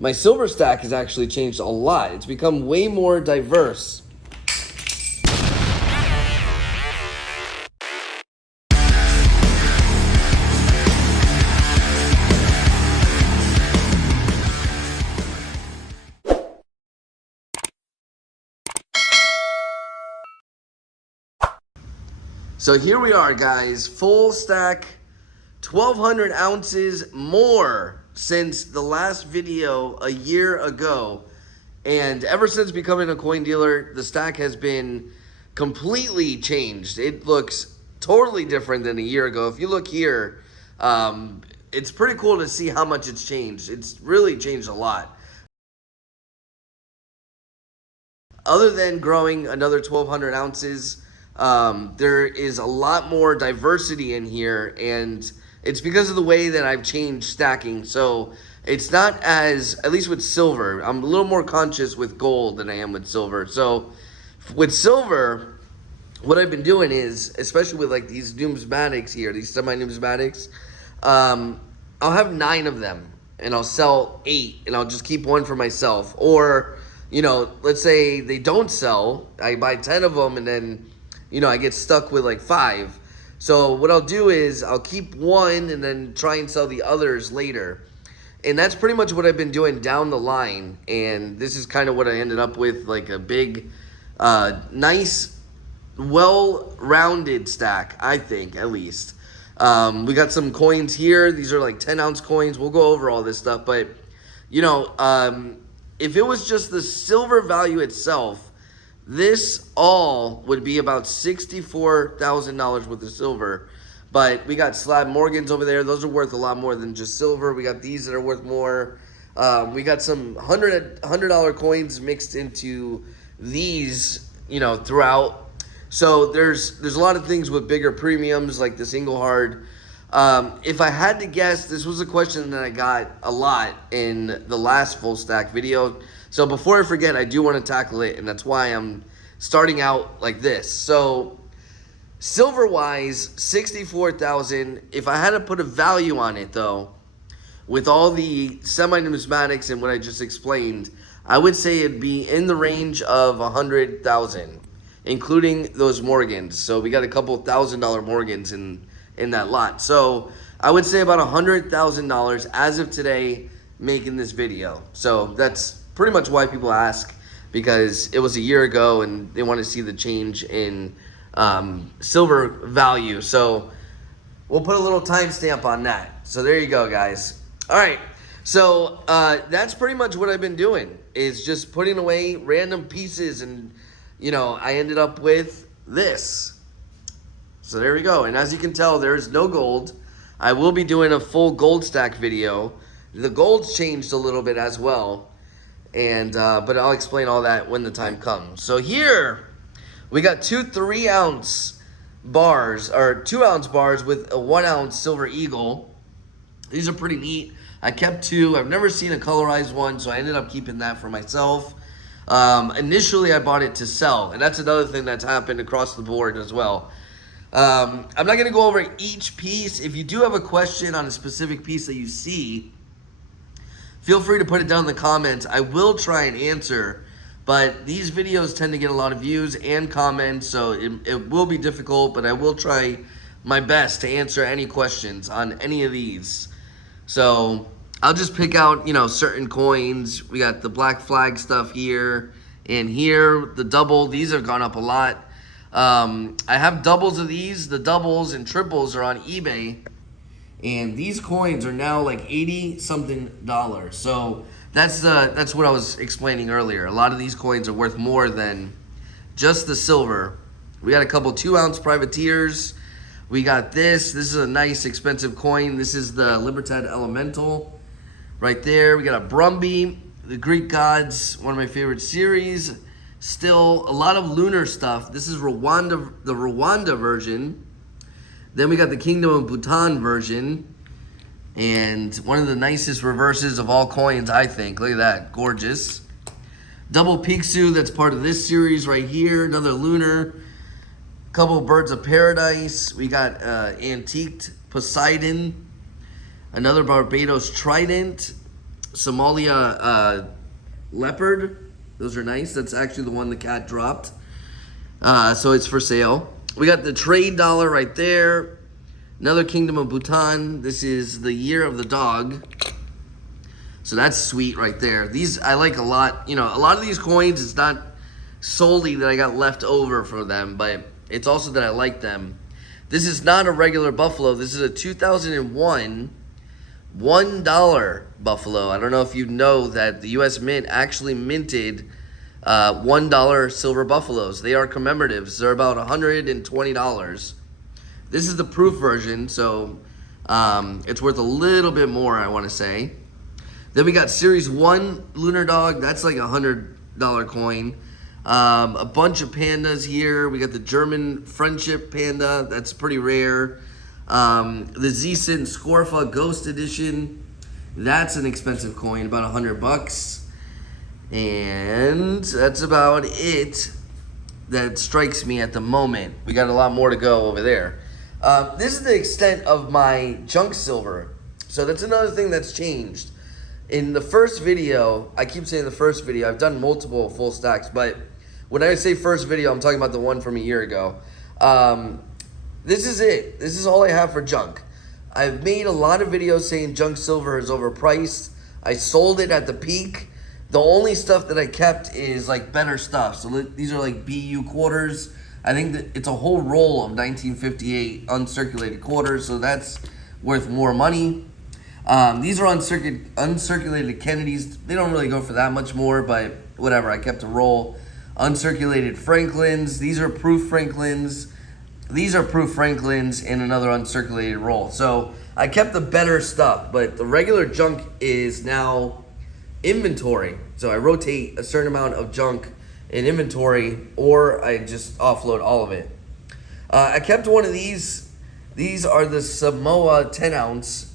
My silver stack has actually changed a lot. It's become way more diverse. So here we are, guys, full stack, 1,200 ounces more since the last video a year ago. And ever since becoming a coin dealer, the stack has been completely changed. It looks totally different than a year ago. If you look here, it's pretty cool to see how much it's changed. It's really changed a lot. Other than growing another 1,200 ounces, there is a lot more diversity in here, and it's because of the way that I've changed stacking. So it's not as, at least with silver, I'm a little more conscious with gold than I am with silver. So with silver, what I've been doing is, especially with like these numismatics here, these semi-numismatics, I'll have 9 of them and I'll sell 8 and I'll just keep 1 for myself. Or, you know, let's say they don't sell, I buy 10 of them and then, you know, I get stuck with like 5. So what I'll do is I'll keep 1 and then try and sell the others later. And that's pretty much what I've been doing down the line. And this is kind of what I ended up with, like a big, nice, well-rounded stack, I think, at least. We got some coins here. These are like 10-ounce coins. We'll go over all this stuff. But, you know, if it was just the silver value itself, this all would be about $64,000 worth of silver. But we got slab Morgans over there. Those are worth a lot more than just silver. We got these that are worth more. We got some $100 coins mixed into these, you know, throughout. So there's a lot of things with bigger premiums like the single hard. If I had to guess, this was a question that I got a lot in the last full stack video. So before I forget, I do want to tackle it, and that's why I'm starting out like this. So silver-wise, $64,000. If I had to put a value on it, though, with all the semi-numismatics and what I just explained, I would say it'd be in the range of $100,000, including those Morgans. So we got a couple $1,000 Morgans in that lot. So I would say about $100,000 as of today making this video. So that's pretty much why people ask, because it was a year ago and they want to see the change in silver value. So we'll put a little timestamp on that. So there you go, guys. All right. So that's pretty much what I've been doing, is just putting away random pieces, and, you know, I ended up with this. So there we go. And as you can tell, there is no gold. I will be doing a full gold stack video. The gold's changed a little bit as well. And but I'll explain all that when the time comes. So here we got 2 3-ounce bars, or 2-ounce bars with a 1-ounce silver eagle. These are pretty neat. I kept 2. I've never seen a colorized one, so I ended up keeping that for myself. Initially, I bought it to sell, and that's another thing that's happened across the board as well. I'm not going to go over each piece. If you do have a question on a specific piece that you see, feel free to put it down in the comments. I will try and answer, but these videos tend to get a lot of views and comments, so it will be difficult, but I will try my best to answer any questions on any of these. So I'll just pick out, you know, certain coins. We got the black flag stuff here, and here, the double. These have gone up a lot. I have doubles of these. The doubles and triples are on eBay. And these coins are now like $80-something. So that's what I was explaining earlier. A lot of these coins are worth more than just the silver. We got a couple 2-ounce privateers. We got this. This is a nice expensive coin. This is the Libertad Elemental right there. We got a Brumby, the Greek gods, one of my favorite series. Still a lot of lunar stuff. This is Rwanda, the Rwanda version. Then we got the Kingdom of Bhutan version, and one of the nicest reverses of all coins, I think. Look at that, gorgeous. Double Picsou, that's part of this series right here. Another lunar. Couple Birds of Paradise. We got antiqued Poseidon. Another Barbados Trident. Somalia leopard. Those are nice. That's actually the one the cat dropped. So it's for sale. We got the trade dollar right there. Another Kingdom of Bhutan. This is the year of the dog. So that's sweet right there. These I like a lot. You know, a lot of these coins, it's not solely that I got left over for them, but it's also that I like them. This is not a regular buffalo. This is a 2001 $1 buffalo. I don't know if you know that the U.S. Mint actually minted $1 silver buffaloes. They are commemoratives. They're about $120. This is the proof version, so it's worth a little bit more, I want to say. Then we got Series 1 Lunar Dog. That's like a $100 coin. A bunch of pandas here. We got the German Friendship Panda. That's pretty rare. The Z-Sin Scorfa Ghost Edition. That's an expensive coin, about $100. And that's about it that strikes me at the moment. We got a lot more to go over there. This is the extent of my junk silver. So that's another thing that's changed. In the first video, I keep saying the first video, I've done multiple full stacks, but when I say first video, I'm talking about the one from a year ago. This is it. This is all I have for junk. I've made a lot of videos saying junk silver is overpriced. I sold it at the peak. The only stuff that I kept is like better stuff. So these are like BU quarters. I think that it's a whole roll of 1958 uncirculated quarters, so that's worth more money. These are uncirculated Kennedys. They don't really go for that much more, but whatever, I kept a roll. Uncirculated Franklins. These are proof Franklins. These are proof Franklins in another uncirculated roll. So I kept the better stuff, but the regular junk is now inventory. So I rotate a certain amount of junk in inventory, or I just offload all of it. I kept one of these. These are the Samoa 10-ounce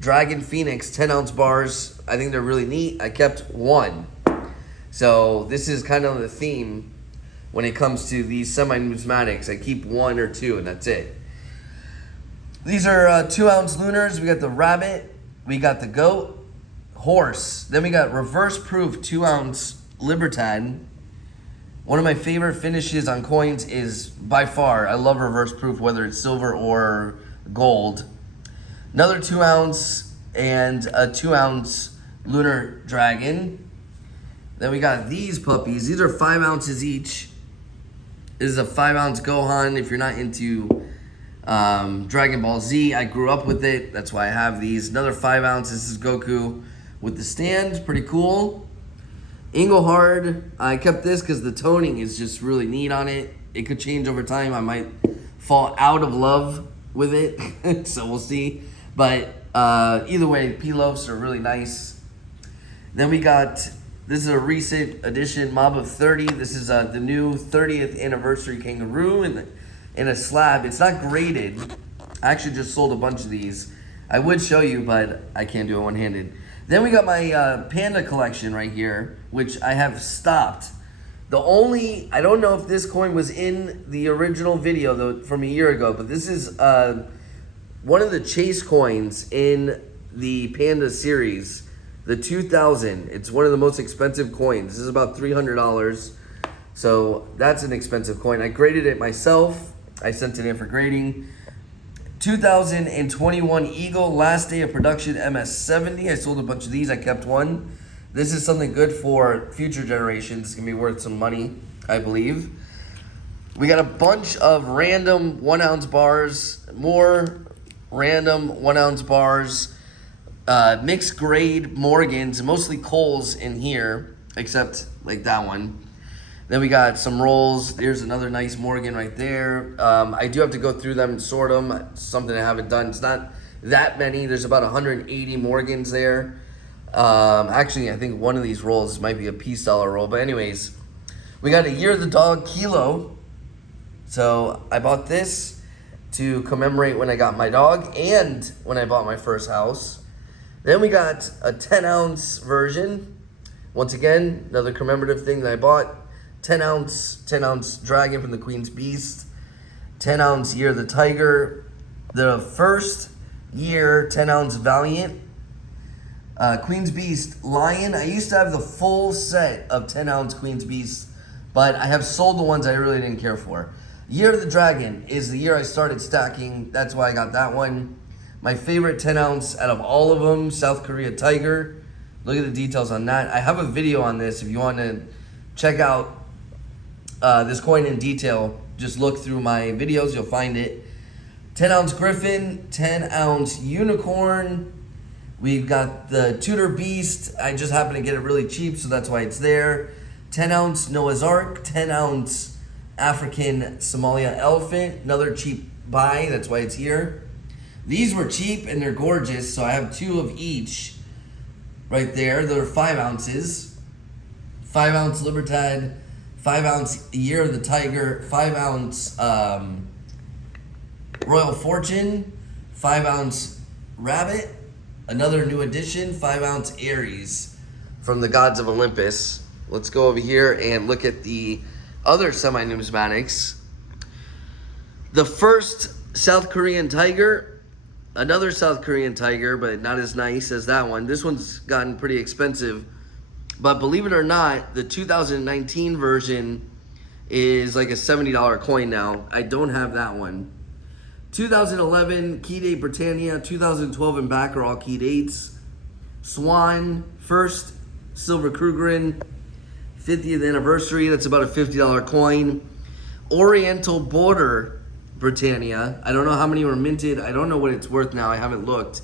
Dragon Phoenix 10-ounce bars. I think they're really neat. I kept one. So this is kind of the theme when it comes to these semi-numismatics. I keep one or two, and that's it. These are 2-ounce lunars. We got the rabbit. We got the goat. Horse. Then we got reverse proof 2-ounce Libertad. One of my favorite finishes on coins is, by far, I love reverse proof, whether it's silver or gold. Another 2-ounce and a 2-ounce Lunar Dragon. Then we got these puppies. These are 5 ounces each. This is a 5-ounce Gohan. If you're not into Dragon Ball Z, I grew up with it. That's why I have these. Another 5 ounces. This is Goku with the stand. Pretty cool. Engelhard. I kept this because the toning is just really neat on it. It could change over time. I might fall out of love with it. So we'll see. But either way, Pilofs are really nice. Then we got, this is a recent edition Mob of 30. This is the new 30th anniversary kangaroo in a slab. It's not graded. I actually just sold a bunch of these. I would show you, but I can't do it one-handed. Then we got my panda collection right here, which I have stopped. I don't know if this coin was in the original video though, from a year ago, but this is one of the chase coins in the Panda series, the 2000. It's one of the most expensive coins. This is about $300. So that's an expensive coin. I graded it myself. I sent it in for grading. 2021 Eagle, last day of production, MS70. I sold a bunch of these. I kept one. This is something good for future generations. It's going to be worth some money, I believe. We got a bunch of random 1-ounce bars, more random 1-ounce bars, mixed grade Morgans, mostly Coles in here, except like that one. Then we got some rolls. There's another nice Morgan right there. I do have to go through them and sort them. It's something I haven't done. It's not that many. There's about 180 Morgans there. Actually, I think one of these rolls might be a peace dollar roll. But anyways, we got a Year of the Dog Kilo. So I bought this to commemorate when I got my dog and when I bought my first house. Then we got a 10-ounce version. Once again, another commemorative thing that I bought. 10-ounce dragon from the Queen's Beast. 10-ounce Year of the Tiger. The first year 10-ounce Valiant. Queen's Beast Lion. I used to have the full set of 10 ounce Queen's Beast, but I have sold the ones I really didn't care for. Year of the Dragon is the year I started stacking. That's why I got that one. My favorite 10 ounce out of all of them, South Korea Tiger. Look at the details on that. I have a video on this if you want to check out this coin in detail. Just look through my videos, you'll find it. 10 ounce Griffin, 10 ounce Unicorn. We've got the Tudor Beast. I just happened to get it really cheap, so that's why it's there. 10 ounce Noah's Ark, 10 ounce African Somalia Elephant. Another cheap buy, that's why it's here. These were cheap and they're gorgeous, so I have 2 of each right there. They're 5 ounces. 5 ounce Libertad, 5 ounce Year of the Tiger, 5 ounce Royal Fortune, 5 ounce Rabbit, another new addition, 5 ounce Aries from the Gods of Olympus. Let's go over here and look at the other semi-numismatics. The first South Korean Tiger, another South Korean Tiger, but not as nice as that one. This one's gotten pretty expensive, but believe it or not, the 2019 version is like a $70 coin now. I don't have that one. 2011 Key Date Britannia, 2012 and back are all key dates. Swan, first Silver Krugerin, 50th anniversary, that's about a $50 coin. Oriental Border Britannia, I don't know how many were minted, I don't know what it's worth now, I haven't looked.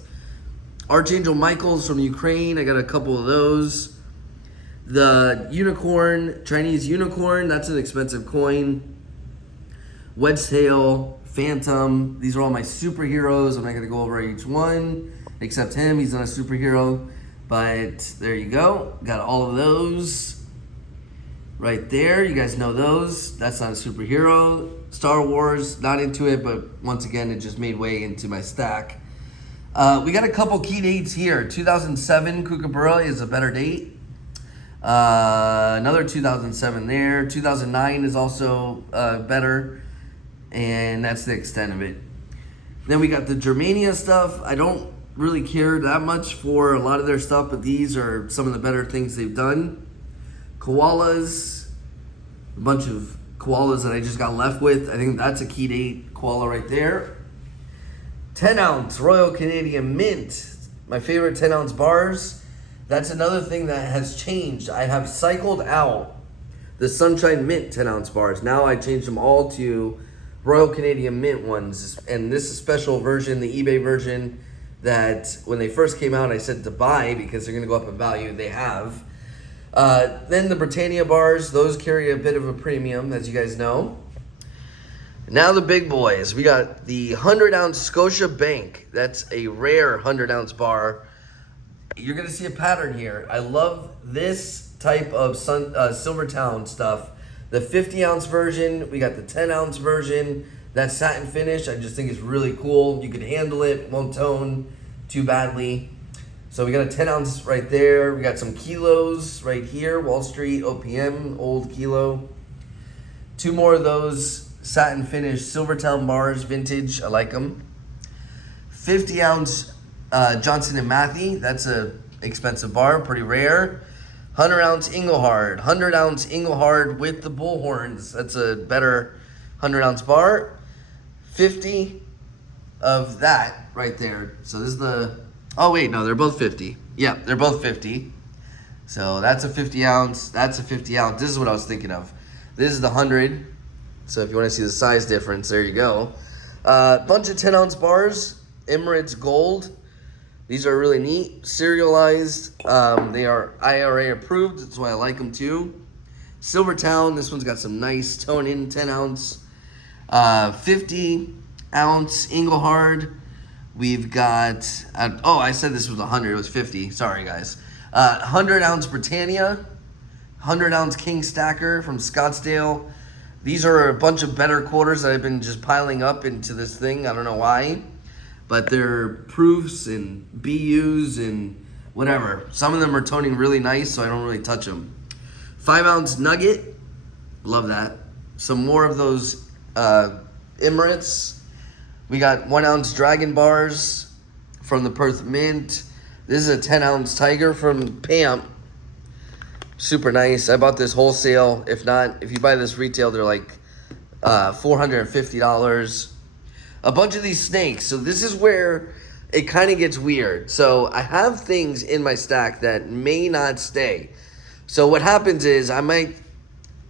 Archangel Michael's from Ukraine, I got a couple of those. The Unicorn, Chinese Unicorn, that's an expensive coin. Wedgetail, Phantom, these are all my superheroes. I'm not gonna go over each one, except him, he's not a superhero. But there you go, got all of those right there. You guys know those, that's not a superhero. Star Wars, not into it, but once again, it just made way into my stack. We got a couple key dates here. 2007 Kookaburra is a better date. Another 2007 there. 2009 is also better. And that's the extent of it. Then we got the Germania stuff. I don't really care that much for a lot of their stuff, but these are some of the better things they've done. Koalas, a bunch of koalas that I just got left with. I think that's a key date koala right there. 10 ounce Royal Canadian Mint, my favorite 10 ounce bars. That's another thing that has changed. I have cycled out the Sunshine Mint 10 ounce bars. Now I changed them all to Royal Canadian Mint ones, and this is a special version, the eBay version, that when they first came out I said to buy because they're going to go up in value. They have. Then the Britannia bars, those carry a bit of a premium, as you guys know. Now the big boys. We got the 100 ounce Scotia Bank. That's a rare 100 ounce bar. You're going to see a pattern here. I love this type of Silvertown stuff. The 50 ounce version, we got the 10 ounce version. That satin finish, I just think is really cool. You can handle it, won't tone too badly. So we got a 10 ounce right there. We got some kilos right here, Wall Street, OPM, old kilo. 2 more of those satin finish Silvertown bars, vintage, I like them. 50 ounce Johnson & Matthey, that's a expensive bar, pretty rare. 100 ounce Engelhard, 100 ounce Engelhard with the bull horns. That's a better 100 ounce bar. 50 of that right there. So this is the, oh wait, no, they're both 50. Yeah, they're both 50. So that's a 50 ounce, that's a 50 ounce. This is what I was thinking of. This is the 100. So if you want to see the size difference, there you go. Bunch of 10 ounce bars, Emirates Gold. These are really neat, serialized. They are IRA approved, that's why I like them too. Silvertown, this one's got some nice tone in 10 ounce. 50 ounce Engelhard. We've got, oh, I said this was 100, it was 50, sorry guys. 100 ounce Britannia, 100 ounce King Stacker from Scottsdale. These are a bunch of better quarters that I've been just piling up into this thing, I don't know why. But they're proofs and BUs and whatever. Some of them are toning really nice, so I don't really touch them. 5 ounce Nugget, love that. Some more of those Emirates. We got 1 ounce Dragon bars from the Perth Mint. This is a 10-ounce Tiger from Pamp. Super nice. I bought this wholesale. If not, if you buy this retail, they're like $450. A bunch of these snakes. So this is where it kind of gets weird. So I have things in my stack that may not stay. So what happens is I might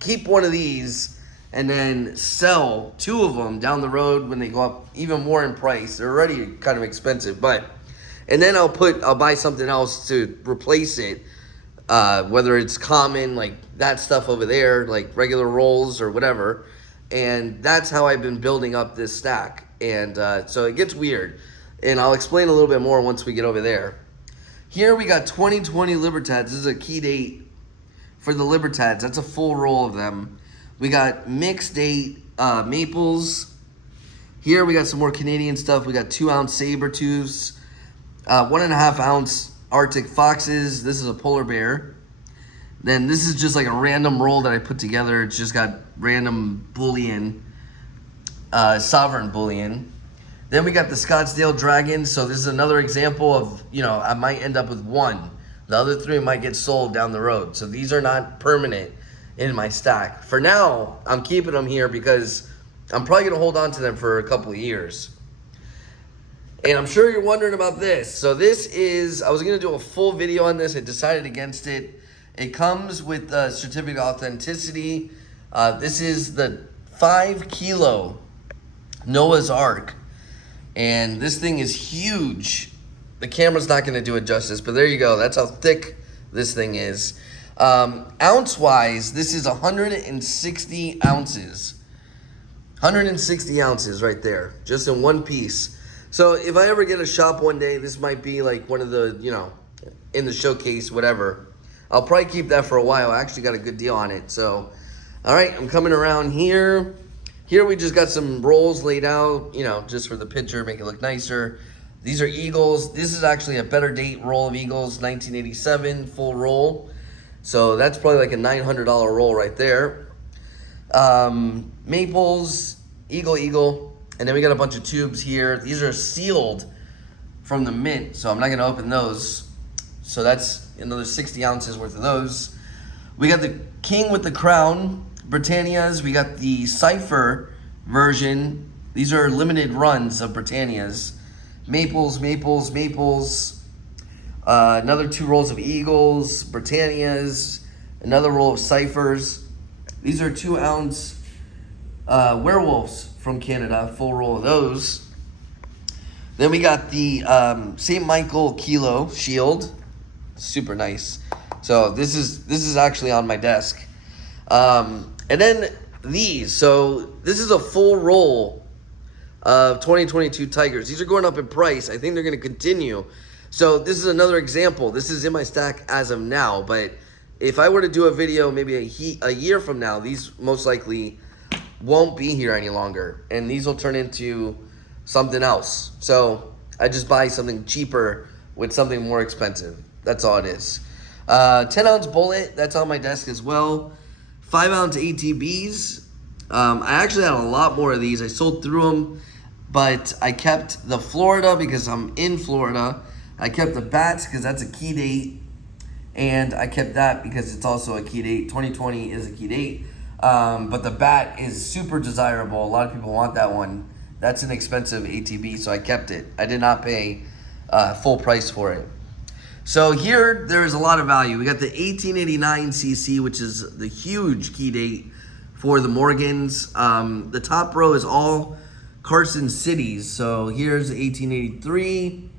keep one of these and then sell 2 of them down the road when they go up even more in price. They're already kind of expensive, and then I'll buy something else to replace it, whether it's common, like that stuff over there, like regular rolls or whatever. And that's how I've been building up this stack. And so it gets weird. And I'll explain a little bit more once we get over there. Here we got 2020 Libertads. This is a key date for the Libertads. That's a full roll of them. We got mixed date maples. Here we got some more Canadian stuff. We got 2-ounce saber tooths, 1.5-ounce Arctic foxes. This is a polar bear. Then this is just like a random roll that I put together. It's just got random bullion, sovereign bullion. Then we got the Scottsdale dragon. So this is another example of, I might end up with 1. The other 3 might get sold down the road. So these are not permanent in my stack. For now, I'm keeping them here because I'm probably gonna hold on to them for a couple of years. And I'm sure you're wondering about this. So this is, I was gonna do a full video on this. I decided against it. It comes with a certificate of authenticity. This is the 5-kilo Noah's Ark. And this thing is huge. The camera's not gonna do it justice, but there you go. That's how thick this thing is. Ounce-wise, this is 160 ounces. 160 ounces right there, just in one piece. So if I ever get a shop one day, this might be like one of the, in the showcase, whatever. I'll probably keep that for a while. I actually got a good deal on it. So, all right, I'm coming around here. Here we just got some rolls laid out, just for the picture, make it look nicer. These are Eagles. This is actually a better date roll of Eagles, 1987, full roll. So that's probably like a $900 roll right there. Maples, Eagle. And then we got a bunch of tubes here. These are sealed from the mint, so I'm not gonna open those. So that's another 60 ounces worth of those. We got the King with the Crown, Britannias. We got the Cypher version. These are limited runs of Britannias. Maples. Another 2 rolls of Eagles, Britannias, another roll of Ciphers. These are 2-ounce werewolves from Canada, full roll of those. Then we got the St. Michael Kilo Shield, super nice. So this is actually on my desk. And then these, so this is a full roll of 2022 Tigers. These are going up in price. I think they're going to continue. So this is another example. This is in my stack as of now, but if I were to do a video maybe a year from now, these most likely won't be here any longer, and these will turn into something else. So I just buy something cheaper with something more expensive. That's all it is. 10-ounce bullet, that's on my desk as well. 5-ounce ATBs. I actually had a lot more of these. I sold through them, but I kept the Florida because I'm in Florida. I kept the bats because that's a key date, and I kept that because it's also a key date. 2020 is a key date, but the bat is super desirable. A lot of people want that one. That's an expensive ATB, so I kept it. I did not pay full price for it. So here, there is a lot of value. We got the 1889 CC, which is the huge key date for the Morgans. The top row is all Carson cities. So here's 1883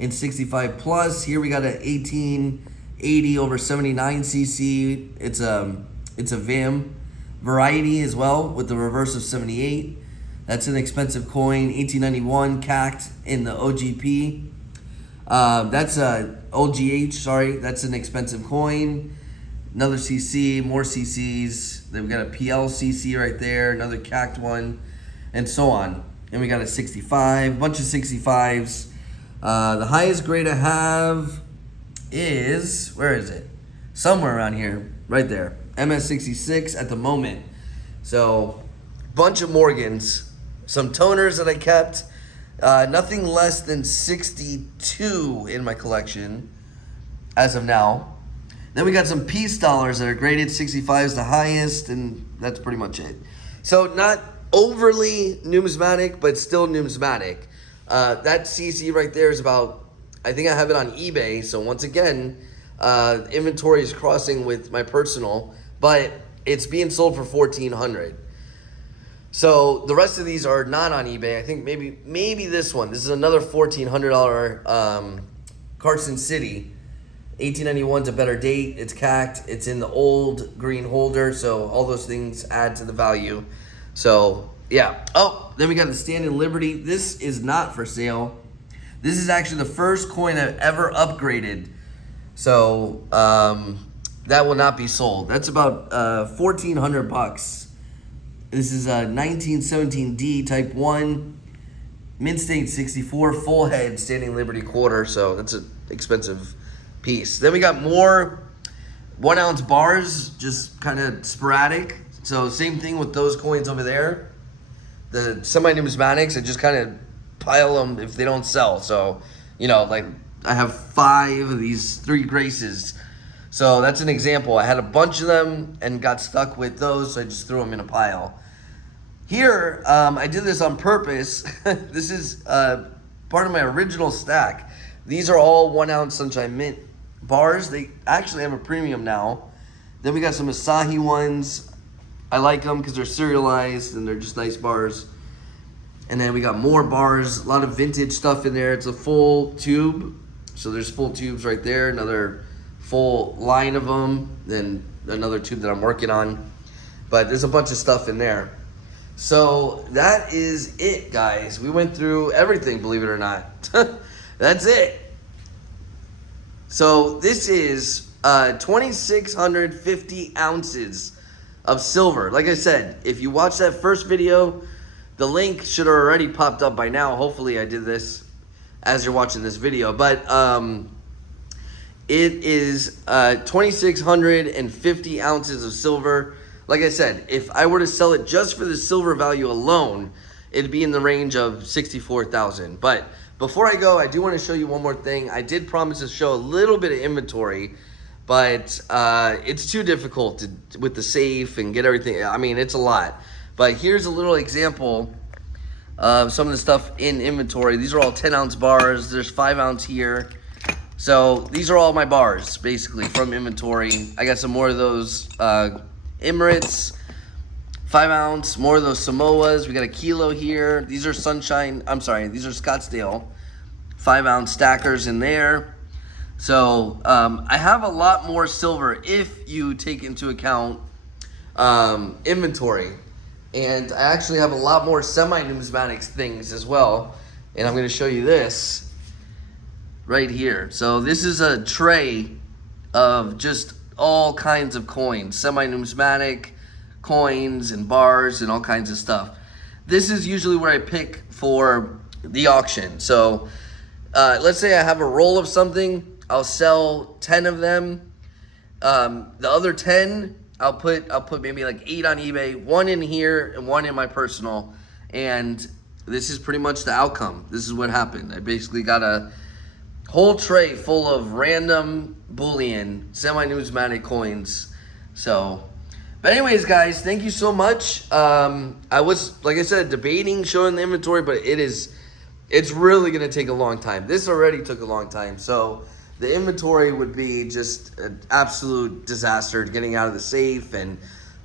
and 65 plus. Here we got an 1880 over 79 CC. It's a VIM variety as well with the reverse of 78. That's an expensive coin. 1891 CACT in the OGP. That's a OGH, sorry. That's an expensive coin. Another CC, more CCs. Then we got a PLCC right there, another CACT one, and so on. And we got a 65, bunch of 65s. The highest grade I have is, where is it? Somewhere around here, right there. MS66 at the moment. So, bunch of Morgans, some toners that I kept, Nothing less than 62 in my collection as of now. Then we got some peace dollars that are graded. 65 is the highest, and that's pretty much it. So not overly numismatic, but still numismatic. That CC right there is about, I think I have it on eBay. So once again, inventory is crossing with my personal, but it's being sold for $1,400. So the rest of these are not on eBay. I think maybe this one. This is another $1,400 Carson City. 1891's a better date. It's cacked. It's in the old green holder. So all those things add to the value. So yeah. Oh, then we got the Standing Liberty. This is not for sale. This is actually the first coin I've ever upgraded. So that will not be sold. That's about $1,400. This is a 1917D Type 1, mint state 64, full head Standing Liberty quarter, so that's an expensive piece. Then we got more 1 ounce bars, just kind of sporadic. So same thing with those coins over there. The semi-numismatics, I just kind of pile them if they don't sell. So, you know, like I have 5 of these 3 Graces. So that's an example. I had a bunch of them and got stuck with those, so I just threw them in a pile. Here, I did this on purpose. This is part of my original stack. These are all 1 ounce Sunshine Mint bars. They actually have a premium now. Then we got some Asahi ones. I like them because they're serialized and they're just nice bars. And then we got more bars, a lot of vintage stuff in there. It's a full tube. So there's full tubes right there. Another full line of them. Then another tube that I'm working on. But there's a bunch of stuff in there. So that is it, guys. We went through everything, believe it or not. That's it. So this is 2,650 ounces of silver. Like I said, if you watch that first video, the link should have already popped up by now. Hopefully I did this as you're watching this video. But it is 2,650 ounces of silver. Like I said, if I were to sell it just for the silver value alone, it'd be in the range of $64,000. But before I go, I do want to show you one more thing. I did promise to show a little bit of inventory, but it's too difficult with the safe and get everything. I mean, it's a lot. But here's a little example of some of the stuff in inventory. These are all 10 ounce bars. There's 5 ounce here. So these are all my bars, basically, from inventory. I got some more of those Emirates, 5 ounce, more of those Samoas. We got a kilo here. These are Sunshine, I'm sorry, these are Scottsdale 5 ounce stackers in there. So I have a lot more silver if you take into account inventory. And I actually have a lot more semi-numismatics things as well. And I'm going to show you this right here. So this is a tray of just all kinds of coins, semi-numismatic coins and bars and all kinds of stuff. This is usually where I pick for the auction. So let's say I have a roll of something, I'll sell 10 of them. The other 10, I'll put maybe like 8 on eBay, 1 in here and 1 in my personal. And this is pretty much the outcome. This is what happened. I basically got a whole tray full of random bullion, semi-numismatic coins. So, but anyways, guys, thank you so much. I was, like I said, debating showing the inventory, but it's really gonna take a long time. This already took a long time. So the inventory would be just an absolute disaster getting out of the safe. And,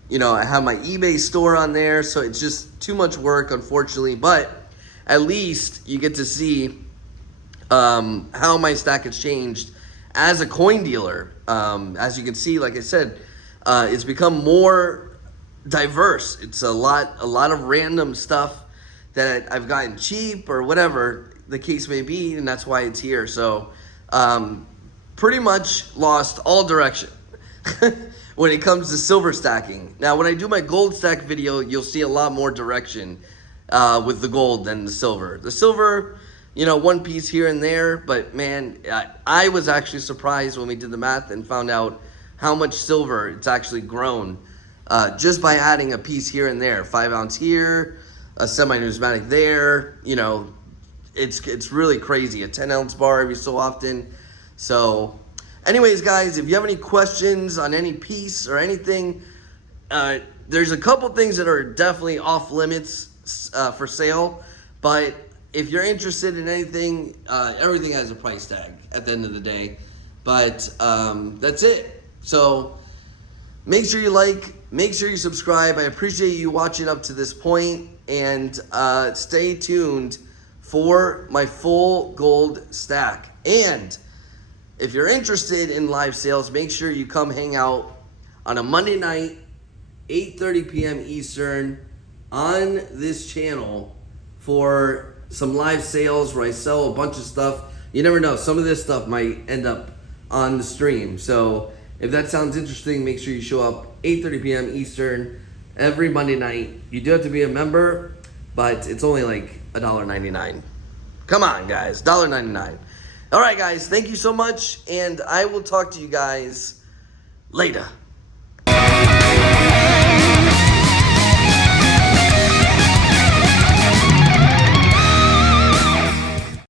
you know, I have my eBay store on there, so it's just too much work, unfortunately. But at least you get to see how my stack has changed as a coin dealer. As you can see, like I said, it's become more diverse. It's a lot of random stuff that I've gotten cheap or whatever the case may be, and that's why it's here. So pretty much lost all direction when it comes to silver stacking. Now, when I do my gold stack video, you'll see a lot more direction with the gold than the silver. The silver, you know, one piece here and there, but man, I was actually surprised when we did the math and found out how much silver it's actually grown just by adding a piece here and there. 5 ounce here, a semi-numismatic there, you know, it's really crazy. A 10-ounce bar every so often. So anyways, guys, if you have any questions on any piece or anything, there's a couple things that are definitely off limits for sale, but if you're interested in anything, everything has a price tag at the end of the day. But that's it. So make sure you like, make sure you subscribe. I appreciate you watching up to this point, and stay tuned for my full gold stack. And if you're interested in live sales, make sure you come hang out on a Monday night, 8:30 p.m. Eastern, on this channel for some live sales where I sell a bunch of stuff. You never know, some of this stuff might end up on the stream. So if that sounds interesting, make sure you show up 8:30 p.m. Eastern every Monday night. You do have to be a member, but it's only like $1.99. Come on, guys, $1.99. All right, guys, thank you so much, and I will talk to you guys later.